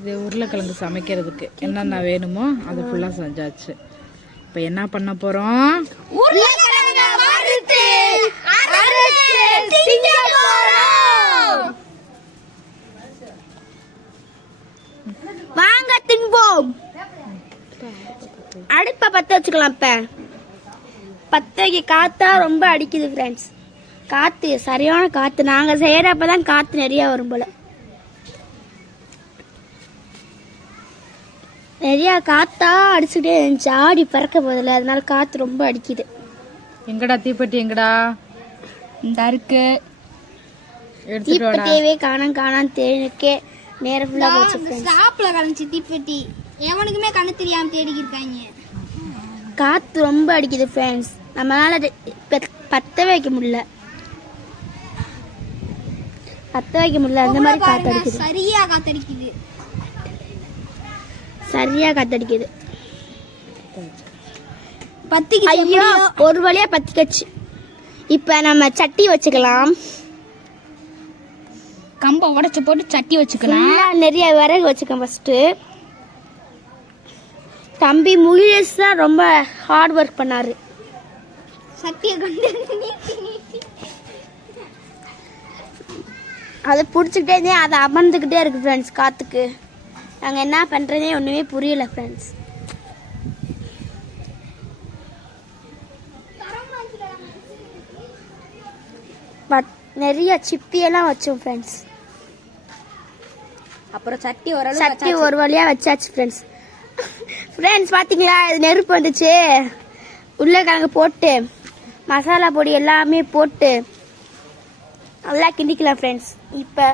இது உருளைக்கிழங்கு சமைக்கிறதுக்கு. என்னென்ன வேணுமோ அது ஃபுல்லாக செஞ்சாச்சு. இப்போ என்ன பண்ண போகிறோம் வாங்க தின்போம். அடுப்பை பத்த வச்சுக்கலாம் இப்ப. பத்த வைக்க காத்தா ரொம்ப அடிக்குது ஃப்ரெண்ட்ஸ் காத்து சரியான காத்து. நாங்க செய்யறப்பதான் காத்து நிறைய வரும் போல. நிறைய காத்தா அடிச்சுட்டே இருந்துச்சு. ஆடி பறக்க போதில்ல அதனால காத்து ரொம்ப அடிக்குது. எங்கடா தீப்பெட்டி? எங்கடா? இந்த இருக்கு தீப்பெட்டியவே காணாம் காணாம். தேனுக்கே நேரம் ஃபுல்லா போச்சு. ஸ்டாப்ல கலந்துச்சு தீப்பெட்டி. எவனுக்குமே கண்ணு தெரியாம தேடிக்கிட்டு இருக்காங்க. காத்து ரொம்ப அடிக்குது ஃப்ரெண்ட்ஸ் நம்மளால அது பெ- பத்த வைக்க முடியல. பத்த வைக்க முடியல. அந்த மாதிரி காத்து அடிக்குது. சரியா காத்தடிக்குது சரியா காத்து அடிக்குது பத்திக்கு ஐயோ ஒரு வழியா பத்திக்கச்சு. இப்ப நம்ம சட்டி வச்சுக்கலாம். கம்ப உடைச்சு போட்டு சட்டி வச்சுக்கலாம். நிறைய விறகு வச்சுக்கலாம் ஃபர்ஸ்ட் தம்பி முகிலேஷ் தான் ரொம்ப ஹார்ட் ஒர்க் பண்ணாரு. சட்டியை கொண்டு அதை பிடிச்சிக்கிட்டே இருந்தேன் அதை அமர்ந்துக்கிட்டே இருக்கு ஃப்ரெண்ட்ஸ் காத்துக்கு. நாங்கள் என்ன பண்ணுறதே ஒன்றுமே புரியல ஃப்ரெண்ட்ஸ் பட் நிறைய சிப்பியெல்லாம் வச்சோம் ஃப்ரெண்ட்ஸ் அப்புறம் சட்டி ஓரளவு சட்டி ஒரு வழியாக வச்சாச்சு ஃப்ரெண்ட்ஸ் ஃப்ரெண்ட்ஸ் பார்த்தீங்களா இது நெருப்பு வந்துச்சு. உருளைக்கிழங்கு போட்டு மசாலா பொடி எல்லாமே போட்டு நல்லா கிண்டிக்கலாம் ஃப்ரெண்ட்ஸ் இப்போ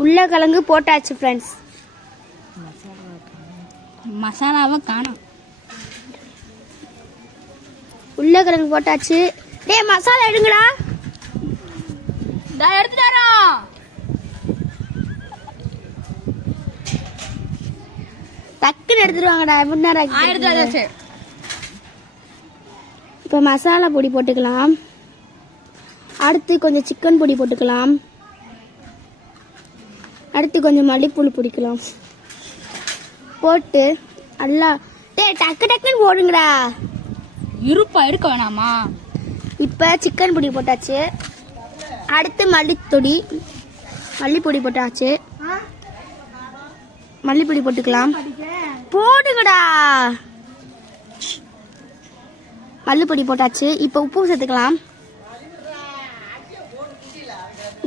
உருளைக்கிழங்கு போட்டாச்சு ஃப்ரெண்ட்ஸ் மசாலாவை காணும். உருளைக்கிழங்கு போட்டாச்சு. டேய் மசாலா எடுங்கடா. எடுத்துட்டு வரோம் டக்குன்னு எடுத்துட்டு வாங்கடா முன்னாடி எடுத்து இப்போ மசாலா பொடி போட்டுக்கலாம். அடுத்து கொஞ்சம் சிக்கன் பொடி போட்டுக்கலாம். அடுத்து கொஞ்சம் மல்லிப்பூள் பிடிக்கலாம். போட்டு நல்லா டேய் டக்கு டக்குன்னு போடுங்கடா. இருப்பா எடுக்க வேணாமா? இப்போ சிக்கன் பொடி போட்டாச்சு. அடுத்து மல்லித்தொடி மல்லிப்பொடி போட்டாச்சு. மல்லிப்பொடி போட்டுக்கலாம். போடுங்கடா. மல்லிப்பொடி போட்டாச்சு. இப்போ உப்பு சேர்த்துக்கலாம்.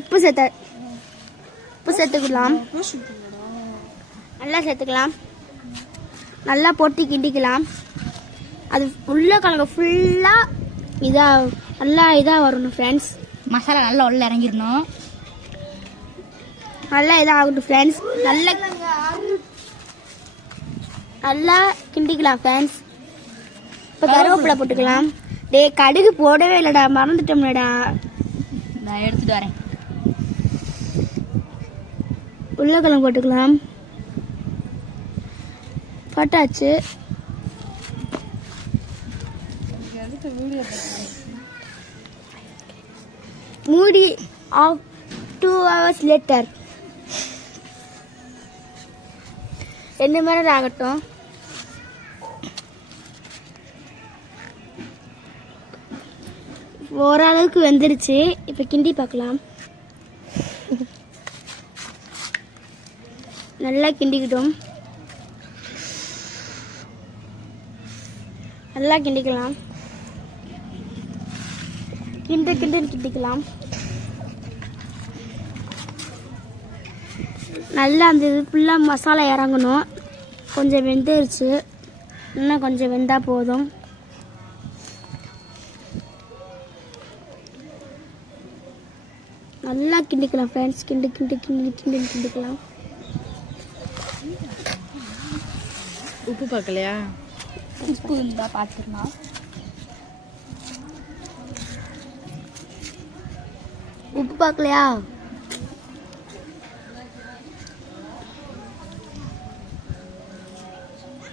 உப்பு சேர்த்த சேர்த்துக்கலாம். நல்லா சேர்த்துக்கலாம். நல்லா போட்டு கிண்டிக்கலாம். அது உள்ள கலங்க ஃபுல்லாக இதாக நல்லா இதாக வரணும் ஃப்ரெண்ட்ஸ் மசாலா நல்லா உள்ள இறங்கிடணும். நல்லா இதாக ஆகட்டும் ஃப்ரெண்ட்ஸ் நல்லா நல்லா கிண்டிக்கலாம் ஃப்ரெண்ட்ஸ் இப்போ கருவேப்பிலை போட்டுக்கலாம். டேய் கடுகு போடவே இல்லைடா மறந்துட்டோம்லடா. நான் எடுத்துட்டு வரேன். உருளைக்கிழங்கு போட்டுக்கலாம். போட்டாச்சு. மூடி ஆஃப் டூ ஹவர்ஸ் லேட்டர் ரெண்டு மணி நேரம் ஆகட்டும். ஓரளவுக்கு வெந்துருச்சு. இப்போ கிண்டி பார்க்கலாம். நல்லா கிண்டிக்கிட்டோம். நல்லா கிண்டிக்கலாம். கிண்டு கிண்டு கிண்டிக்கலாம். நல்லா அந்த இது ஃபுல்லாக மசாலா இறங்கணும். கொஞ்சம் வெந்துருச்சு. இன்னும் கொஞ்சம் வெந்தால் போதும். நல்லா கிண்டிக்கலாம் ஃப்ரெண்ட்ஸ் கிண்டு கிண்டு கிண்டு கிண்டு கிண்டிக்கலாம். உப்பு பார்க்கலையா? உப்பு இருந்தா பார்த்துக்கலாம் உப்பு பார்க்கலையா?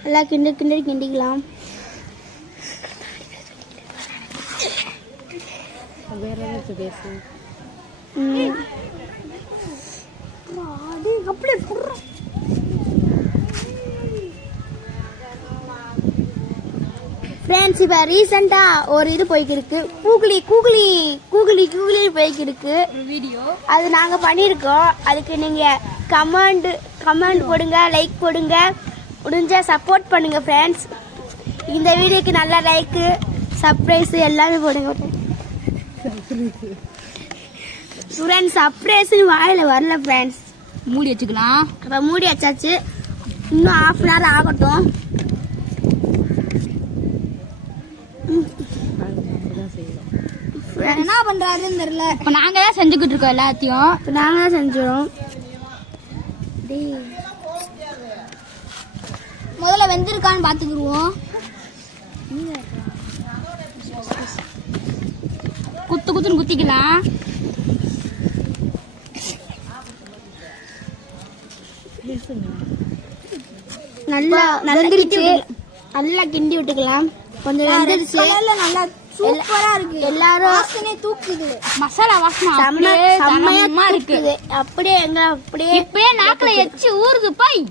நல்லா கிண்டு கிண்டு கிண்டிக்கலாம். வேற ஏதாச்சும் பேசு. அப்படியே ஃப்ரெண்ட்ஸ் இப்போ ரீசெண்டாக ஒரு இது போய்க்கிருக்கு. கூகுளி கூகுளி கூகுளி கூகுளி போய்க்கிருக்கு. வீடியோ அது நாங்கள் பண்ணியிருக்கோம் அதுக்கு நீங்கள் கமெண்ட் கமெண்ட் போடுங்க லைக் போடுங்க. முடிஞ்ச சப்போர்ட் பண்ணுங்க ஃப்ரெண்ட்ஸ் இந்த வீடியோக்கு நல்ல லைக்கு சர்ப்ரைஸ் எல்லாமே போடுங்க. ஃப்ரெண்ட்ஸ் சர்ப்ரைஸ்னு வாயில் வரல ஃப்ரெண்ட்ஸ் மூடி வச்சுக்கலாம். அப்போ மூடி வச்சாச்சு. இன்னும் ஆஃப் அன் ஹவர் ஆகட்டும். என்ன பண்றாருன்னு தெரியல. இப்ப நாங்க தான் செஞ்சுக்கிட்டு இருக்கோம் எல்லாத்தையும். இப்போ நாங்கள் தான் செஞ்சிடும் முதல்ல வெந்திருக்கான்னு பாத்துக்கிடுவோம். குத்து குத்துன்னு குத்திக்கலாம். நல்லா நல்லா. நல்லா கிண்டி விட்டுக்கலாம். கொஞ்சம் நல்லா சூப்பரா இருக்கு. எல்லாரும் வாசனை தூக்குது. மசாலா வாசனை அப்படியே செம்மையா இருக்குது அப்படியே எங்க அப்படியே இப்பயே நாக்குல எச்சு ஊறுது பாய்.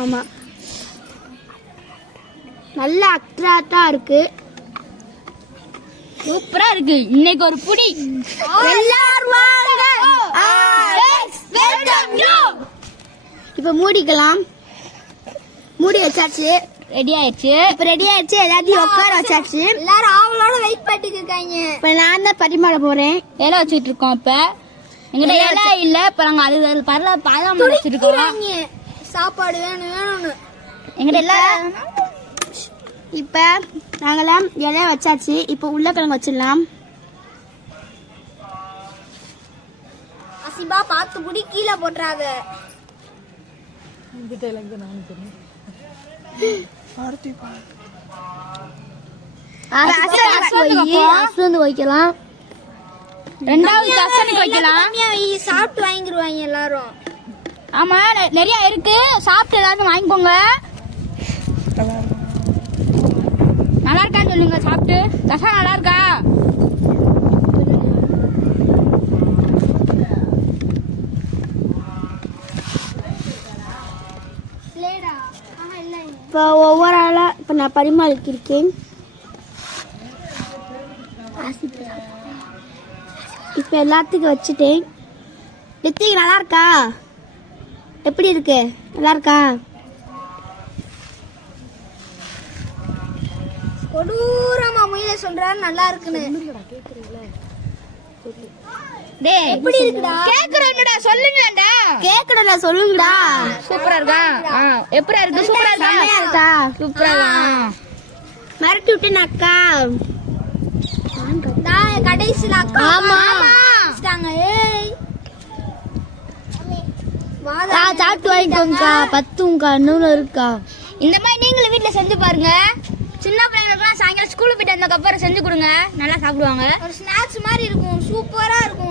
ஆமா. நல்ல அக்ராட்டா இருக்கு. சூப்பரா இருக்கு. இன்னைக்கு ஒரு புடி. எல்லாரும் வாங்க. இப்ப மூடிக்கலாம். மூடி வச்சாச்சு. ரெடி ஆயிடுச்சு? இப்ப ரெடி ஆயிடுச்சு. எல்லாத்தையும் உட்கார வச்சாச்சு. எல்லாரும் ஆவலோட வெயிட் பண்ணிட்டு இருக்காங்க. இப்ப நான் தான் பரிமாற போறேன். இலை வச்சுட்டு இருக்கோம் இப்ப. எங்கிட்ட இலை இல்ல. இப்ப நாங்க அது பரல பாதாம் வச்சிருக்கோம். சாப்பாடு வேணும் வேணும்னு. எங்கிட்ட எல்லாம் இப்ப நாங்களாம் இலைய வச்சாச்சு. இப்ப உருளைக்கிழங்கு வச்சிடலாம். அசிபா பார்த்து புடி கீழே போட்டுறாத. இந்த டைலாக் தான் நானும் தெரியும். அசுந்து வைக்கலாம். ரெண்டாவது தசனுக்கு வைக்கலாம். சாப்பிட்டு வாங்கிடுவாங்க எல்லாரும். ஆமா நெ- நிறைய இருக்கு. சாப்பிட்டு எல்லாரும் வாங்கிக்கோங்க நல்லா இருக்கான்னு சொல்லுங்க சாப்பிட்டு. தசா நல்லா இருக்கா? இப்போ ஒவ்வொரு ஆளா இப்போ நான் பரிமாறிக்கிருக்கேன் இப்போ எல்லாத்துக்கும் வச்சுட்டேன். ரித்திக் நல்லா இருக்கா? எப்படி இருக்கு? நல்லா இருக்கா? கொடூரமா முயல சொல்றாரு நல்லா இருக்குன்னு. டேய் எப்படி இருக்குடா? கேக்குறேன்டா சொல்லுங்கடா. கேட்கணும்ல சொல்லுங்கடா. சூப்பரா இருக்கா? ஆ, எப்படிடா இருக்கு? சூப்பரா இருக்கா? சூப்பரா மிரட்டி விட்டேன் அக்கா. நான் கடைசில அக்கா. ஆமா. வச்சிட்டாங்க ஏய். சாப்பிட்டு வாங்கிக்கோங்கக்கா. பத்துங்கக்கா இன்னும் இருக்கா? இந்த மாதிரி நீங்களும் வீட்ல செஞ்சு பாருங்க. சின்ன பிள்ளைங்களுக்குலாம் சாயங்காலம் ஸ்கூலுக்கு போயிட்டு வந்ததுக்கு அப்புறம் செஞ்சு கொடுங்க. நல்லா சாப்பிடுவாங்க. ஒரு ஸ்நாக்ஸ் மாதிரி இருக்கும். சூப்பராக இருக்கும்.